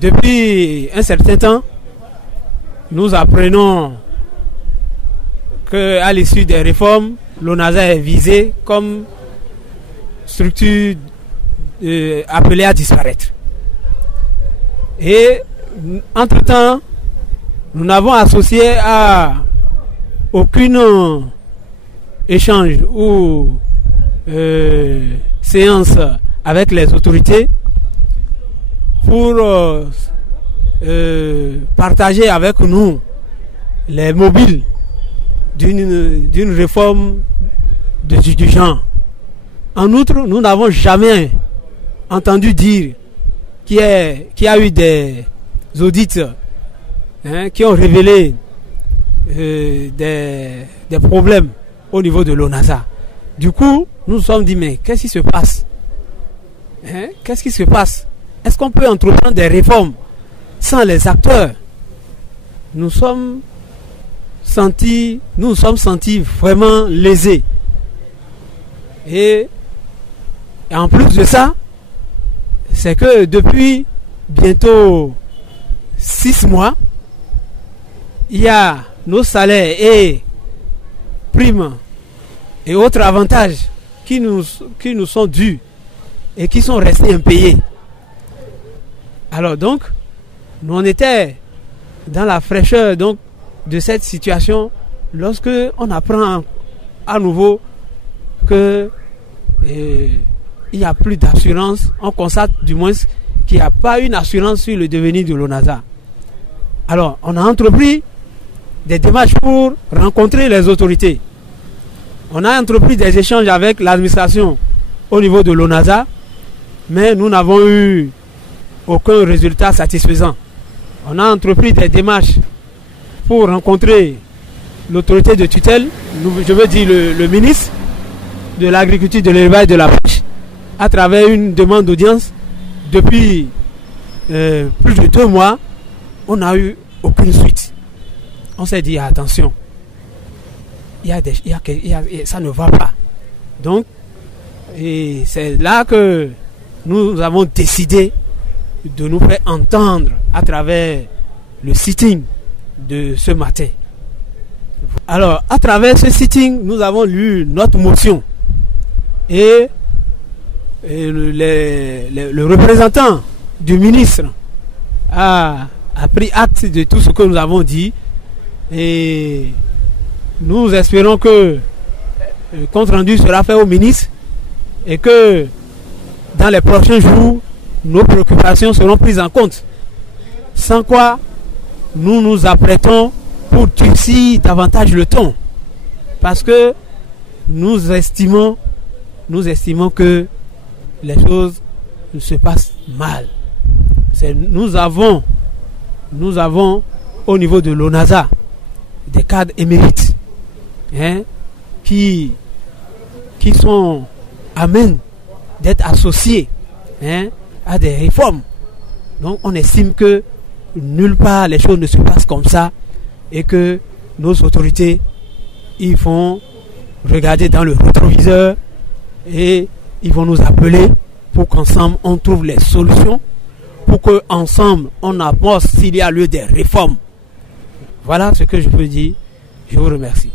Depuis un certain temps, nous apprenons qu'à l'issue des réformes, l'ONASA est visé comme structure appelée à disparaître. Et entre-temps, nous n'avons associé à aucune échange ou séance avec les autorités pour partager avec nous les mobiles d'une réforme du genre. En outre, nous n'avons jamais entendu dire qu'il y a eu des audits qui ont révélé des problèmes au niveau de l'ONASA. Du coup, nous nous sommes dit, mais qu'est-ce qui se passe? Qu'est-ce qui se passe? Est-ce qu'on peut entreprendre des réformes sans les acteurs? Nous nous sommes sentis vraiment lésés. Et en plus de ça, c'est que depuis bientôt 6 mois, il y a nos salaires et primes et autres avantages qui nous sont dus et qui sont restés impayés. Alors donc, nous on était dans la fraîcheur donc de cette situation lorsque on apprend à nouveau que il n'y a plus d'assurance. On constate du moins qu'il n'y a pas une assurance sur le devenir de l'ONASA. Alors, on a entrepris des démarches pour rencontrer les autorités. On a entrepris des échanges avec l'administration au niveau de l'ONASA, mais nous n'avons eu aucun résultat satisfaisant. On a entrepris des démarches pour rencontrer l'autorité de tutelle, je veux dire le ministre de l'Agriculture, de l'Élevage et de la Pêche, à travers une demande d'audience. Depuis plus de 2 mois, on n'a eu aucune suite. On s'est dit attention, ça ne va pas. Donc, et c'est là que nous avons décidé de nous faire entendre à travers le sitting de ce matin. Alors, à travers ce sitting, nous avons lu notre motion et le représentant du ministre a pris acte de tout ce que nous avons dit et nous espérons que le compte rendu sera fait au ministre et que dans les prochains jours, nos préoccupations seront prises en compte. Sans quoi, nous nous apprêtons pour durcir davantage le ton. Parce que nous estimons que les choses se passent mal. Nous avons au niveau de l'ONASA des cadres émérites qui sont amènes d'être associés à des réformes. Donc on estime que nulle part les choses ne se passent comme ça et que nos autorités ils vont regarder dans le rétroviseur et ils vont nous appeler pour qu'ensemble on trouve les solutions, pour qu'ensemble on apporte s'il y a lieu des réformes. Voilà ce que je peux dire. Je vous remercie.